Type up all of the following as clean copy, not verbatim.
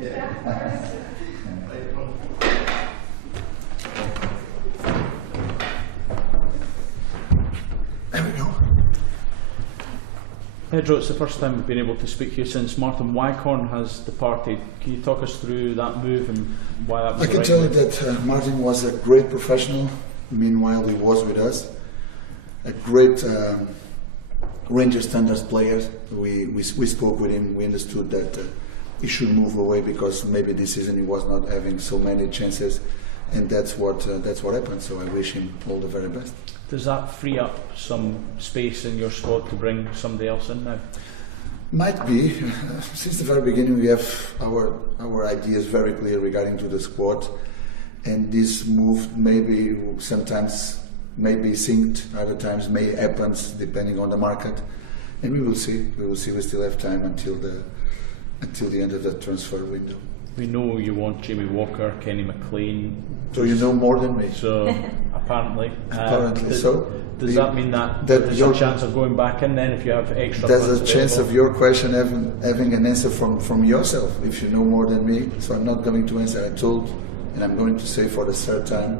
There we go. Pedro, it's the first time we've been able to speak to you since Martin Wycorn has departed. Can you talk us through that move and why that was I can tell you that Martin was a great professional. Meanwhile, he was with us. A great Ranger Standards player. We spoke with him. We understood that he should move away because maybe this season he was not having so many chances, and that's what happened. So I wish him all the very best. Does that free up some space in your squad to bring somebody else in now? Might be. Since the very beginning, we have our ideas very clear regarding to the squad, and this move maybe sometimes may be synced, other times may happen depending on the market, and we will see. We will see. We still have time until the end of the transfer window. We know you want Jamie Walker, Kenny McLean. So you know more than me. So apparently. Does that mean that there's a chance of going back in then if you have extra? There's a chance of your question having an answer from yourself if you know more than me. So I'm not going to answer. I told, and I'm going to say for the third time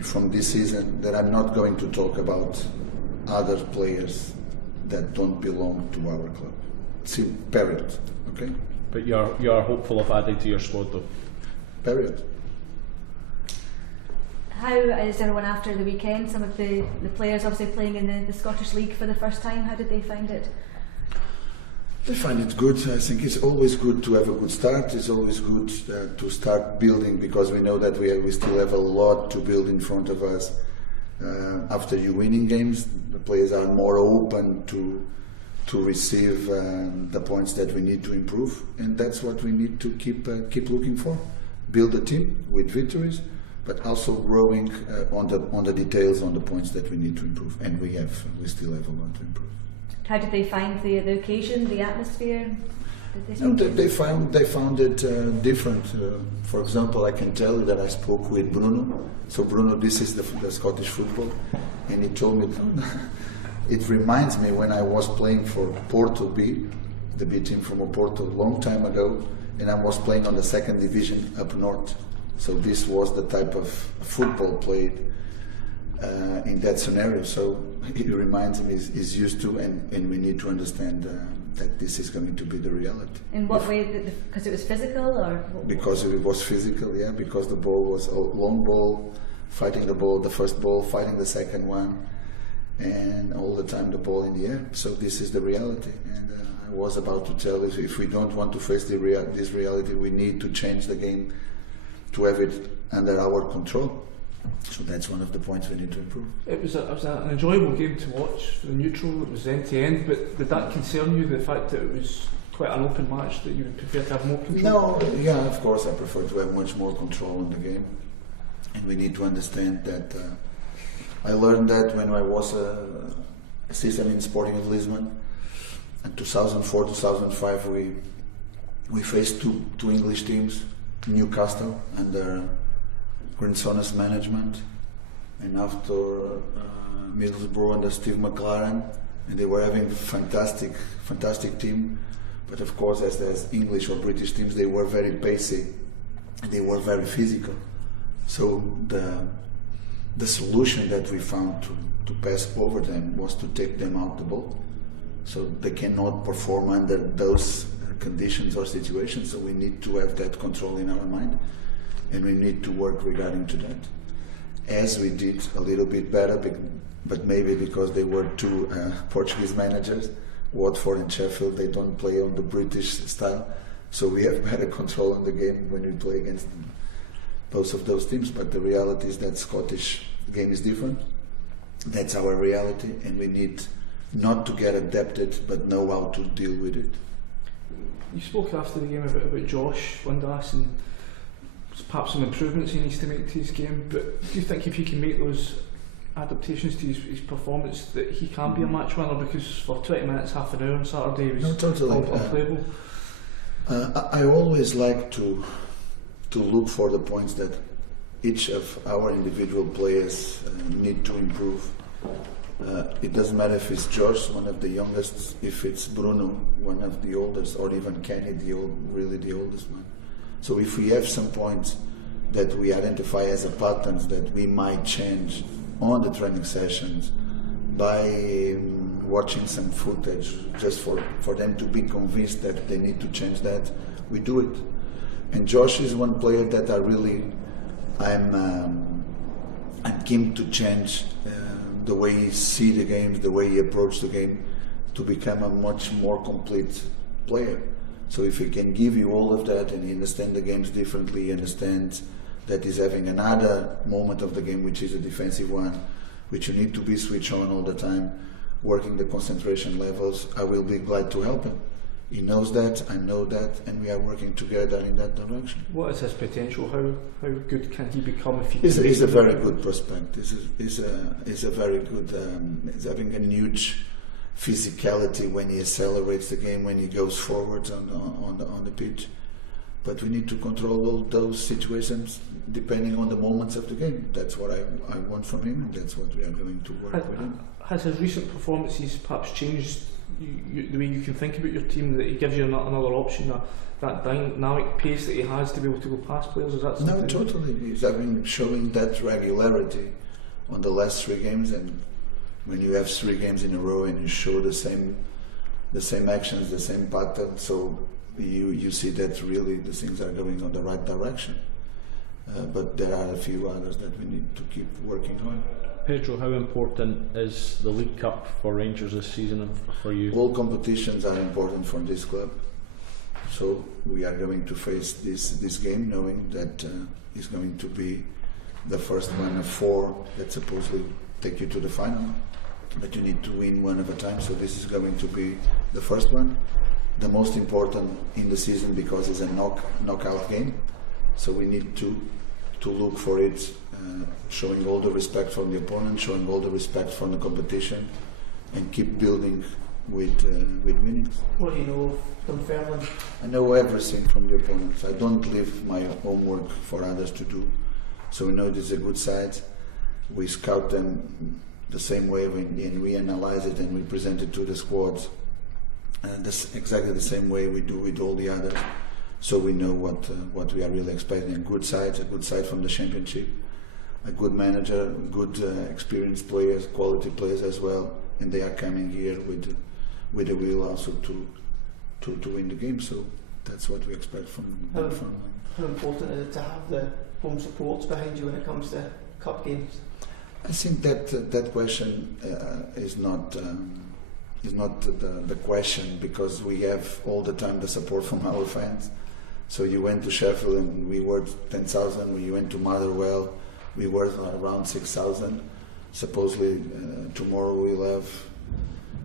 from this season that I'm not going to talk about other players that don't belong to our club. See, period. Okay. But you're hopeful of adding to your squad though. Period. How is everyone after the weekend? Some of the players obviously playing in the Scottish League for the first time. How did they find it? They find it good. I think it's always good to have a good start. It's always good to start building because we know that we still have a lot to build in front of us. After you winning games, the players are more open to receive the points that we need to improve, and that's what we need to keep looking for. Build a team with victories, but also growing on the details, on the points that we need to improve, and we still have a lot to improve. How did they find the occasion, the atmosphere? They found it different. For example, I can tell you that I spoke with Bruno. So Bruno, this is the Scottish football, and he told me it reminds me when I was playing for Porto B, the B team from Porto, a long time ago, and I was playing on the second division up north. So this was the type of football played in that scenario. So it reminds me, is used to, and we need to understand that this is going to be the reality. In what way? Because it was physical, or? Because it was physical, yeah. Because the ball was a long ball, fighting the ball, the first ball, fighting the second one, and all the time the ball in the air. So this is the reality. And I was about to tell you, if we don't want to face this reality, we need to change the game to have it under our control. So that's one of the points we need to improve. It was an enjoyable game to watch for the neutral. It was end to end, but did that concern you, the fact that it was quite an open match, that you would prefer to have more control? No, yeah, of course I prefer to have much more control in the game, and we need to understand that. I learned that when I was assistant in Sporting of Lisbon in 2004-2005. We faced two English teams, Newcastle under Grinsona's management, and after Middlesbrough under Steve McLaren, and they were having fantastic team, but of course as English or British teams, they were very pacey, and they were very physical. So the solution that we found to pass over them was to take them out the ball, so they cannot perform under those conditions or situations. So we need to have that control in our mind, and we need to work regarding to that, as we did a little bit better, but maybe because they were two Portuguese managers, Watford and Sheffield, they don't play on the British style, so we have better control on the game when we play against both of those teams. But the reality is that Scottish game is different. That's our reality, and we need not to get adapted, but know how to deal with it. You spoke after the game about Josh Windass and perhaps some improvements he needs to make to his game, but do you think if he can make those adaptations to his performance that he can be a match winner? Because for 20 minutes, half an hour on Saturday he was unplayable. I always like to look for the points that each of our individual players need to improve, It doesn't matter if it's Josh, one of the youngest, if it's Bruno, one of the oldest, or even Kenny, really the oldest one. So if we have some points that we identify as a patterns that we might change on the training sessions by watching some footage, just for them to be convinced that they need to change that, we do it. And Josh is one player that I'm keen to change the way he see the games, the way he approach the game, to become a much more complete player. So if he can give you all of that and he understands the games differently, he understands that he's having another moment of the game, which is a defensive one, which you need to be switched on all the time, working the concentration levels, I will be glad to help him. He knows that, I know that, and we are working together in that direction. What is his potential? How good can he become if he? He's a very good prospect. He's a very good. He's having a huge physicality when he accelerates the game, when he goes forwards on the pitch. But we need to control all those situations depending on the moments of the game. That's what I want from him, and that's what we are going to work with him. Has his recent performances perhaps changed the way you can think about your team, that he gives you another option, that dynamic pace that he has to be able to go past players? Is that something? No, totally. He's showing that regularity on the last 3 games, and when you have 3 games in a row and you show the same actions, the same pattern, so you see that really the things are going on the right direction. But there are a few others that we need to keep working on. Pedro, how important is the League Cup for Rangers this season and for you? All competitions are important for this club. So we are going to face this game knowing that it's going to be the first one of 4 that supposedly take you to the final. But you need to win one at a time, so this is going to be the first one. The most important in the season because it's a knockout game. So we need to look for it, showing all the respect from the opponent, showing all the respect from the competition, and keep building with winnings. What do you know of Dunfermline? I know everything from the opponents. I don't leave my homework for others to do. So we know this is a good side. We scout them the same way and we analyze it and we present it to the squads. Exactly the same way we do with all the others. So we know what we are really expecting. A good side from the championship, a good manager, good experienced players, quality players as well, and they are coming here with the will also to win the game. So that's what we expect from them. How important is it to have the home supports behind you when it comes to cup games? I think that question is not the question, because we have all the time the support from our fans. So you went to Sheffield and we were 10,000. When you went to Motherwell, we were around 6,000. Supposedly tomorrow we'll have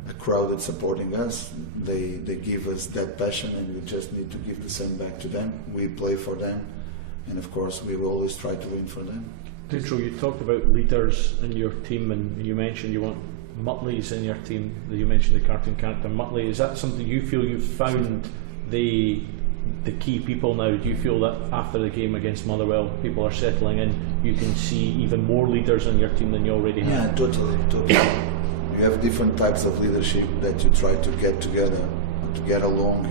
a crowd that's supporting us. They give us that passion, and we just need to give the same back to them. We play for them, and of course we will always try to win for them. Pedro, you talked about leaders in your team, and you mentioned you want Muttley's in your team. You mentioned the cartoon character Muttley. Is that something you feel you've found the key people now? Do you feel that after the game against Motherwell, people are settling in? You can see even more leaders in your team than you already have? Yeah, totally. You have different types of leadership that you try to get together, to get along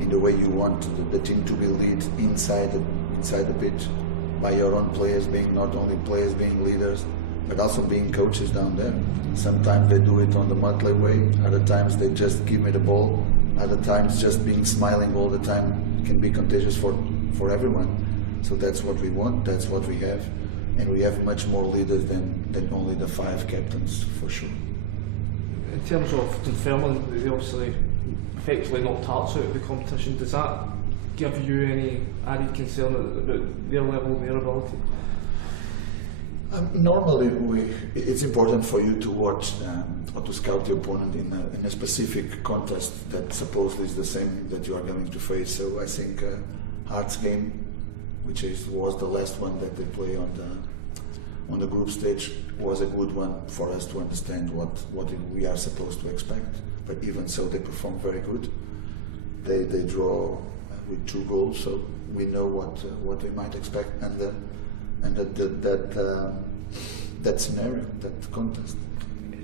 in the way you want the team to be led inside the pitch, by your own players being not only players being leaders, but also being coaches down there. Sometimes they do it on the Muttley way, other times they just give me the ball, other times just being smiling all the time can be contagious for everyone. So that's what we want, that's what we have, and we have much more leaders than only the 5 captains, for sure. In terms of Dunfermline, they obviously effectively knocked Hearts out of the competition. Does that give you any added concern about their level and their ability? Normally, it's important for you to watch or to scout the opponent in a specific contest that supposedly is the same that you are going to face. So I think Hearts game, which was the last one that they play on the group stage, was a good one for us to understand what we are supposed to expect. But even so, they performed very good. They draw with 2 goals, so we know what we might expect, and that scenario, that contest.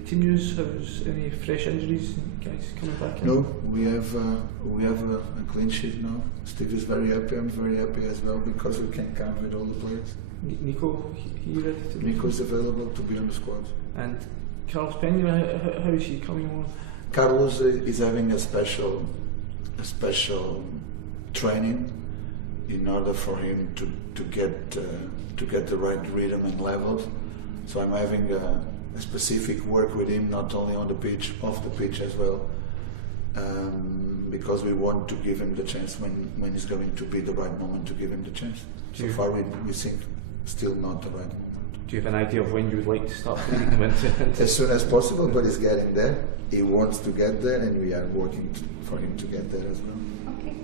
Team news, has any fresh injuries, guys coming back in? No, we have a clean sheet now. Steve is very happy. I'm very happy as well because we can count with all the players. Nico, he ready to be? Nico is available to be on the squad. And Carlos Pena, how is he coming on? Carlos is having a special training in order for him to get the right rhythm and levels. So I'm having a specific work with him, not only on the pitch, off the pitch as well, because we want to give him the chance when it's going to be the right moment to give him the chance. So far we think still not the right moment. Do you have an idea of when you would like to start bringing him into As soon as possible, but he's getting there. He wants to get there, and we are working for him to get there as well. Okay.